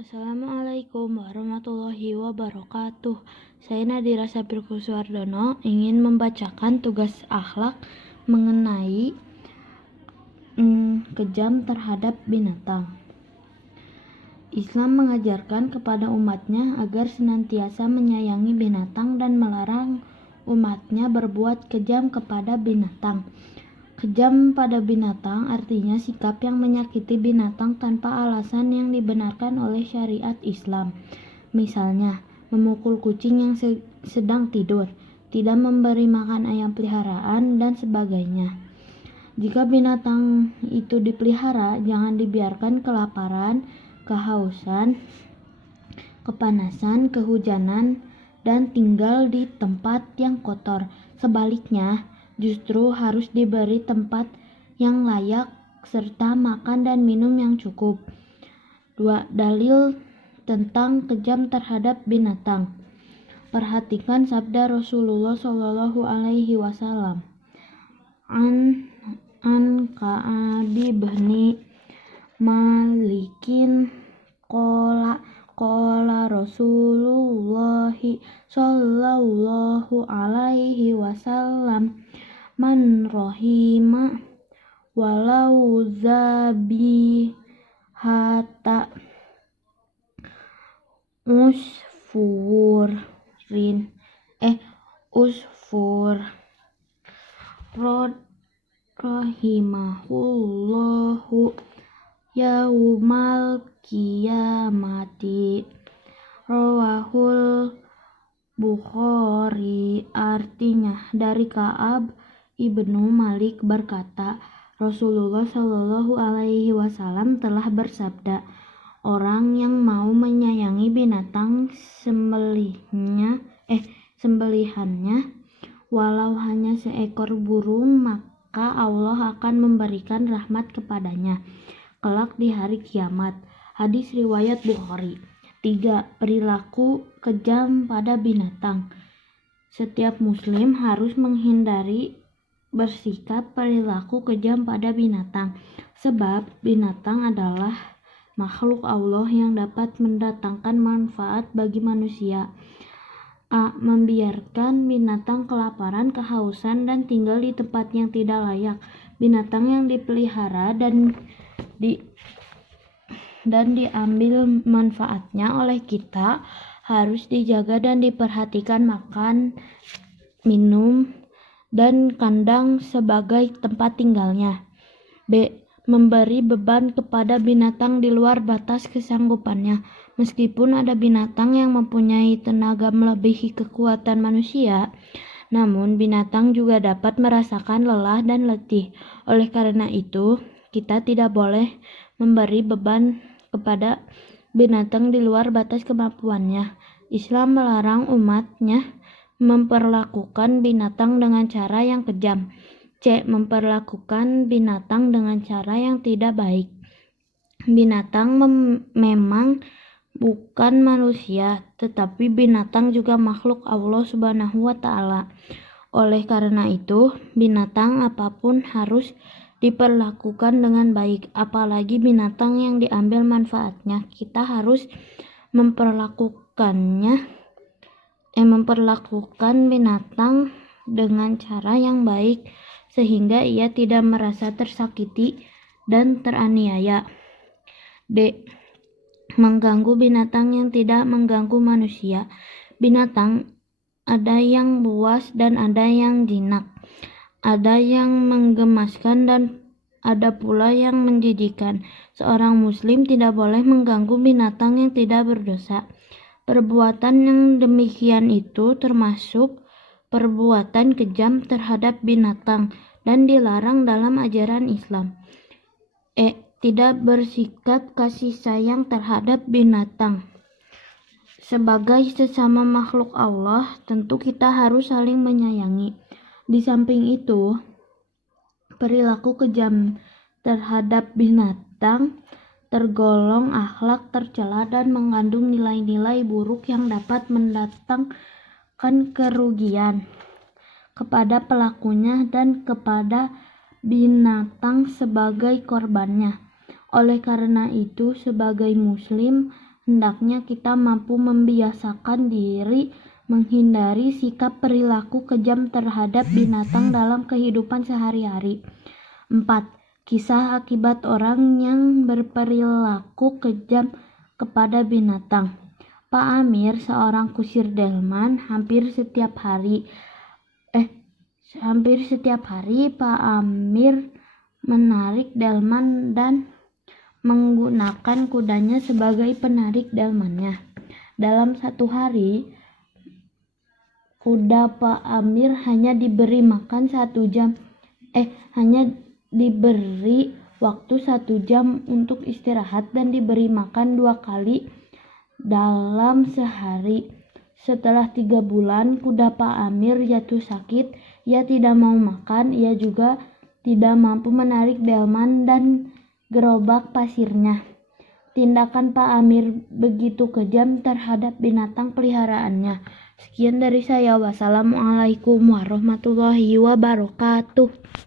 Assalamualaikum warahmatullahi wabarakatuh. Saya Nadira Sapir Kuswardono ingin membacakan tugas akhlak mengenai kejam terhadap binatang. Islam mengajarkan kepada umatnya agar senantiasa menyayangi binatang dan melarang umatnya berbuat kejam kepada binatang. Kejam pada binatang artinya sikap yang menyakiti binatang tanpa alasan yang dibenarkan oleh syariat Islam. Misalnya, memukul kucing yang sedang tidur, tidak memberi makan ayam peliharaan, dan sebagainya. Jika binatang itu dipelihara, jangan dibiarkan kelaparan, kehausan, kepanasan, kehujanan, dan tinggal di tempat yang kotor. Sebaliknya, justru harus diberi tempat yang layak serta makan dan minum yang cukup. 2. Dalil tentang kejam terhadap binatang. Perhatikan sabda Rasulullah Shallallahu Alaihi Wasallam. An Ka'abi bin Malikin Qala Rasulullah Shallallahu Alaihi Wasallam, man rohima walau zabihata usfur rahimahullahu yaumal qiyamati. Rawahul Bukhari. Artinya, dari Ka'ab ibnu Malik berkata, Rasulullah Shallallahu Alaihi Wasallam telah bersabda, orang yang mau menyayangi binatang sembelihannya walau hanya seekor burung, maka Allah akan memberikan rahmat kepadanya kelak di hari kiamat. Hadis riwayat Bukhari. 3. Perilaku kejam pada binatang. Setiap muslim harus menghindari bersikap perilaku kejam pada binatang, sebab binatang adalah makhluk Allah yang dapat mendatangkan manfaat bagi manusia. A. Membiarkan binatang kelaparan, kehausan, dan tinggal di tempat yang tidak layak. Binatang yang dipelihara dan diambil manfaatnya oleh kita harus dijaga dan diperhatikan makan, minum, dan kandang sebagai tempat tinggalnya. B. Memberi beban kepada binatang di luar batas kesanggupannya. Meskipun ada binatang yang mempunyai tenaga melebihi kekuatan manusia, namun binatang juga dapat merasakan lelah dan letih. Oleh karena itu, kita tidak boleh memberi beban kepada binatang di luar batas kemampuannya. Islam melarang umatnya memperlakukan binatang dengan cara yang kejam. C. Memperlakukan binatang dengan cara yang tidak baik. Binatang memang bukan manusia, tetapi binatang juga makhluk Allah Subhanahu wa Ta'ala. Oleh karena itu, binatang apapun harus diperlakukan dengan baik, apalagi binatang yang diambil manfaatnya. Kita harus memperlakukan binatang dengan cara yang baik sehingga ia tidak merasa tersakiti dan teraniaya. D. Mengganggu binatang yang tidak mengganggu manusia. Binatang ada yang buas dan ada yang jinak. Ada yang menggemaskan dan ada pula yang menjijikkan. Seorang muslim tidak boleh mengganggu binatang yang tidak berdosa. Perbuatan yang demikian itu termasuk perbuatan kejam terhadap binatang dan dilarang dalam ajaran Islam. E. Tidak bersikap kasih sayang terhadap binatang. Sebagai sesama makhluk Allah, tentu kita harus saling menyayangi. Di samping itu, perilaku kejam terhadap binatang tergolong akhlak tercela dan mengandung nilai-nilai buruk yang dapat mendatangkan kerugian kepada pelakunya dan kepada binatang sebagai korbannya. Oleh karena itu, sebagai muslim hendaknya kita mampu membiasakan diri menghindari sikap perilaku kejam terhadap binatang dalam kehidupan sehari-hari. 4. Kisah akibat orang yang berperilaku kejam kepada binatang. Pak Amir, seorang kusir delman, hampir setiap hari Pak Amir menarik delman dan menggunakan kudanya sebagai penarik delmannya. Dalam satu hari, kuda Pak Amir hanya diberi waktu 1 jam untuk istirahat dan diberi makan 2 kali dalam sehari. Setelah 3 bulan, kuda Pak Amir jatuh sakit. Ia tidak mau makan, ia juga tidak mampu menarik delman dan gerobak pasirnya. Tindakan Pak Amir begitu kejam terhadap binatang peliharaannya. Sekian dari saya. Wassalamualaikum warahmatullahi wabarakatuh.